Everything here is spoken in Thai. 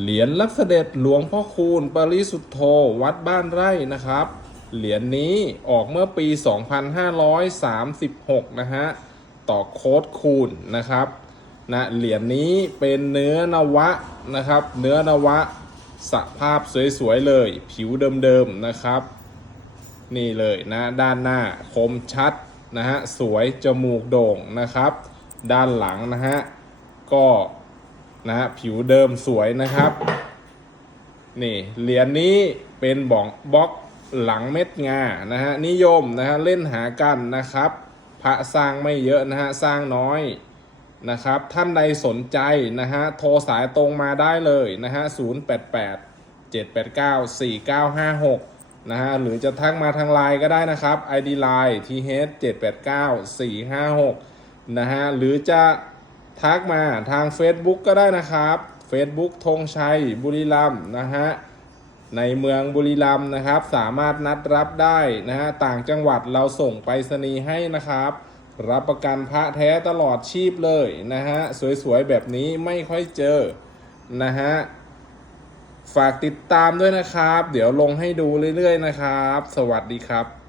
เหรียญรับเด็จหลวงพ่อคูณปริสุทธโธวัดบ้านไร่นะครับ เหรียญนี้ออกเมื่อปี 2536 นะฮะ ต่อโค้ดคูณนะครับ นะเหรียญนี้เป็นเนื้อนวะนะครับ เนื้อนวะสภาพสวยๆเลย ผิวเดิมๆนะครับ นี่เลยนะ ด้านหน้าคมชัดนะฮะ สวยจมูกโด่งนะครับ ด้านหลังนะฮะ ก็ นะฮะผิวเดิมสวยนะครับ นี่เหรียญนี้เป็นบองบล็อกหลังเม็ดงานะฮะนิยมนะฮะเล่นหากันนะครับ พระสร้างไม่เยอะนะฮะสร้างน้อยนะครับ ท่านใดสนใจนะฮะโทรสายตรงมาได้เลยนะฮะ088 789 4956นะฮะหรือจะทักมาทางไลน์ก็ได้นะครับ ID Line th 789 456นะฮะหรือจะ ทักมาทาง Facebook ก็ได้นะครับ Facebook ธงชัยบุรีรัมย์นะฮะในเมืองบุรีรัมย์นะครับ สามารถนัดรับได้นะฮะต่างจังหวัดเราส่งไปรษณีย์ให้นะครับ รับประกันพระแท้ตลอดชีพเลยนะฮะสวยๆแบบนี้ไม่ค่อยเจอนะฮะฝากติดตามด้วยนะครับ เดี๋ยวลงให้ดูเรื่อยๆนะครับ สวัสดีครับ